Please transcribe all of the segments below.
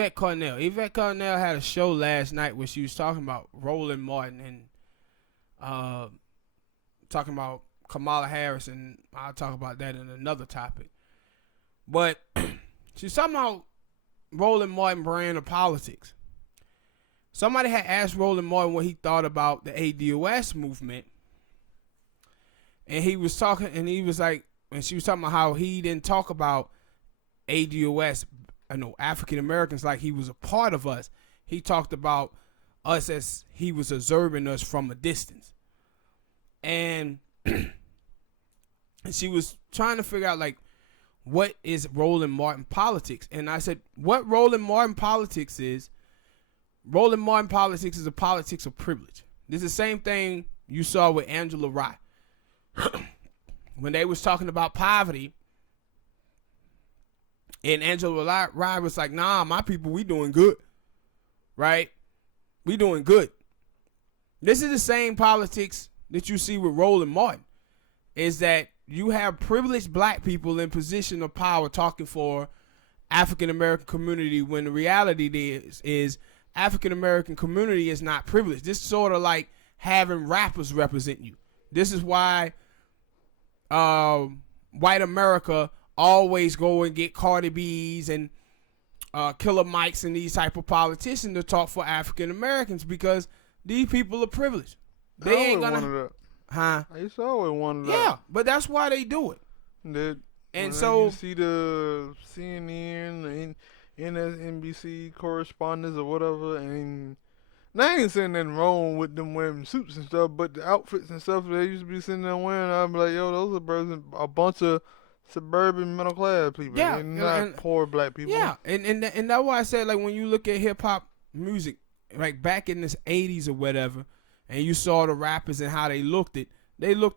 Yvette Carnell. Yvette Carnell had a show last night where she was talking about Roland Martin and talking about Kamala Harris, and I'll talk about that in another topic. But she's talking about Roland Martin brand of politics. Somebody had asked Roland Martin what he thought about the ADOS movement, and he was talking, and he was like, and she was talking about how he didn't talk about ADOS, African Americans, like he was a part of us. He talked about us as he was observing us from a distance, and she was trying to figure out like, what is Roland Martin politics? And I said, what Roland Martin politics is a politics of privilege. This is the same thing you saw with Angela Rye. When they was talking about poverty, and Angela Rye was like, nah, my people, we doing good. Right? We doing good. This is the same politics that you see with Roland Martin, is that you have privileged black people in position of power talking for African American community, when the reality is African American community is not privileged. This is sort of like having rappers represent you. This is why white America always go and get Cardi B's and Killer Mikes and these type of politicians to talk for African Americans, because these people are privileged. They ain't gonna. Huh? I used to always wonder that. Yeah, but that's why they do it. And so you see the CNN and NSNBC correspondents or whatever, and I ain't saying nothing wrong with them wearing suits and stuff, but the outfits and stuff they used to be sitting there wearing, I'd be like, yo, those are a bunch of suburban middle class people. Yeah, and not poor black people. Yeah, and that's why I said, like, when you look at hip hop music, like back in the 80s or whatever, and you saw the rappers and how they looked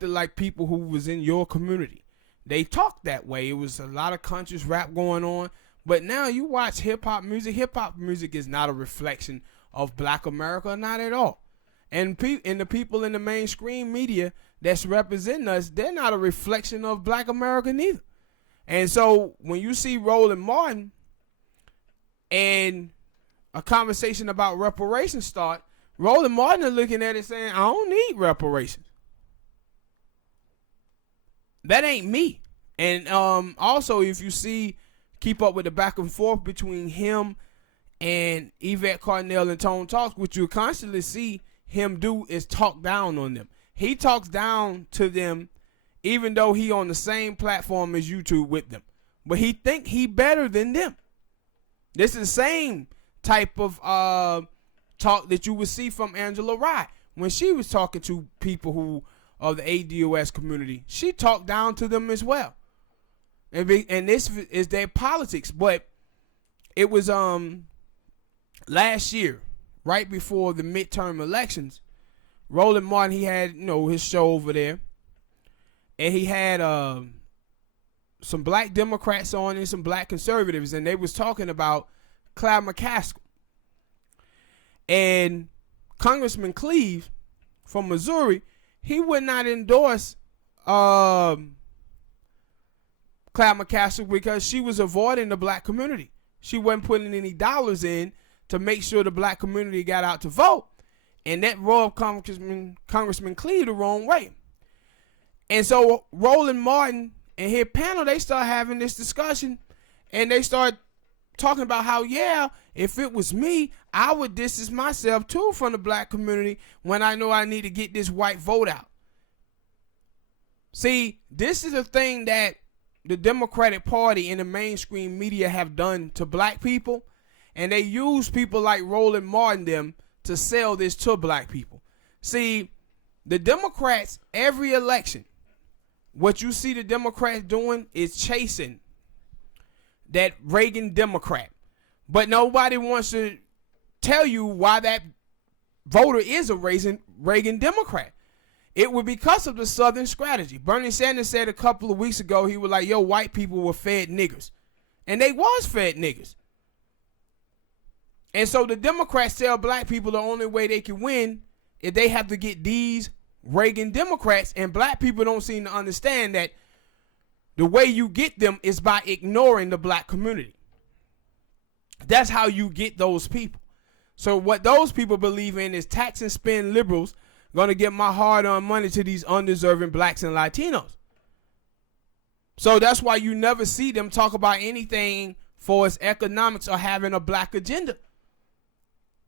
like people who was in your community. They talked that way. It was a lot of conscious rap going on. But now you watch hip-hop music is not a reflection of black America, not at all. And the people in the mainstream media that's representing us, they're not a reflection of black America neither. And so when you see Roland Martin and a conversation about reparations start, Roland Martin is looking at it saying, I don't need reparations. That ain't me. And also, if you keep up with the back and forth between him and Yvette Carnell and Tone Talks, what you constantly see him do is talk down on them. He talks down to them even though he on the same platform as YouTube with them. But he think he better than them. This is the same type of talk that you would see from Angela Rye when she was talking to people who of the ADOS community. She talked down to them as well, and this is their politics. But it was last year, right before the midterm elections, Roland Martin, he had his show over there, and he had some black Democrats on and some black conservatives, and they was talking about Clyde McCaskill. And Congressman Cleave from Missouri, he would not endorse Clyde McCaskill because she was avoiding the black community. She wasn't putting any dollars in to make sure the black community got out to vote. And that rubbed Congressman Cleave the wrong way. And so Roland Martin and his panel, they start having this discussion, and they start talking about how, yeah, if it was me, I would distance myself too from the black community when I know I need to get this white vote out. See, this is a thing that the Democratic Party and the mainstream media have done to black people, and they use people like Roland Martin them to sell this to black people. See, the Democrats, every election, what you see the Democrats doing is chasing that Reagan Democrat. But nobody wants to tell you why that voter is a Reagan Democrat. It was because of the Southern strategy. Bernie Sanders said a couple of weeks ago, he was like, yo, white people were fed niggers. And they was fed niggers. And so the Democrats tell black people the only way they can win is they have to get these Reagan Democrats, and black people don't seem to understand that the way you get them is by ignoring the black community. That's how you get those people. So what those people believe in is tax and spend liberals going to get my hard-earned money to these undeserving blacks and Latinos. So that's why you never see them talk about anything for its economics or having a black agenda.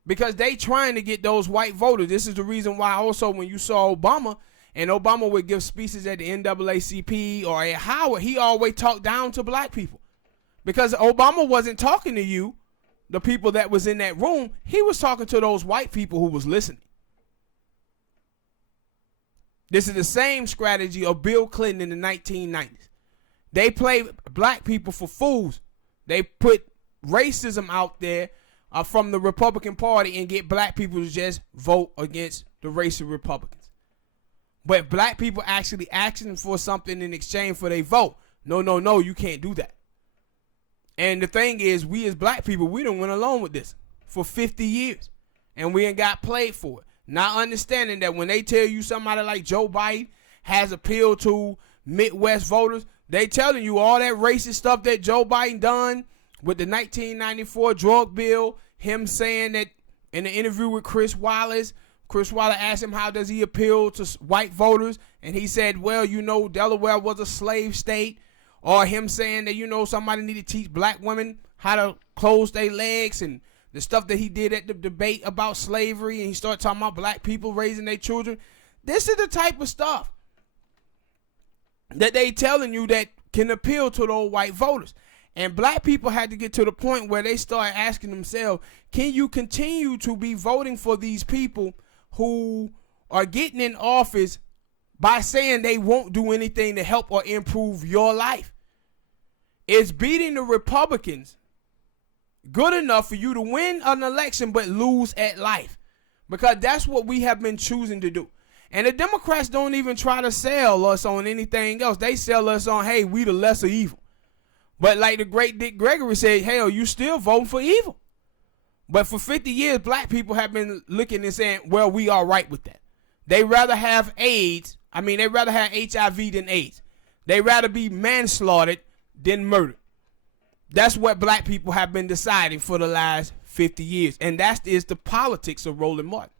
Because they trying to get those white voters. This is the reason why also when you saw Obama, and Obama would give speeches at the NAACP or at Howard, he always talked down to black people. Because Obama wasn't talking to you, the people that was in that room. He was talking to those white people who was listening. This is the same strategy of Bill Clinton in the 1990s. They played black people for fools. They put racism out there from the Republican Party and get black people to just vote against the racist Republicans. But black people actually asking for something in exchange for their vote. No, you can't do that. And the thing is, we as black people, we done went along with this for 50 years. And we ain't got played for it. Not understanding that when they tell you somebody like Joe Biden has appealed to Midwest voters, they telling you all that racist stuff that Joe Biden done with the 1994 drug bill, him saying that in the interview with Chris Wallace asked him how does he appeal to white voters, and he said, well, Delaware was a slave state, or him saying that, somebody need to teach black women how to close their legs, and the stuff that he did at the debate about slavery, and he started talking about black people raising their children. This is the type of stuff that they telling you that can appeal to those white voters. And black people had to get to the point where they start asking themselves, can you continue to be voting for these people who are getting in office by saying they won't do anything to help or improve your life? Is beating the Republicans good enough for you to win an election but lose at life? Because that's what we have been choosing to do. And the Democrats don't even try to sell us on anything else. They sell us on, hey, we the lesser evil. But like the great Dick Gregory said, hell, you still voting for evil. But for 50 years, black people have been looking and saying, well, we all right with that. They rather have AIDS. They rather have HIV than AIDS. They rather be manslaughtered than murdered. That's what black people have been deciding for the last 50 years. And that is the politics of Roland Martin.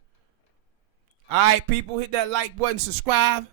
All right, people, hit that like button, subscribe.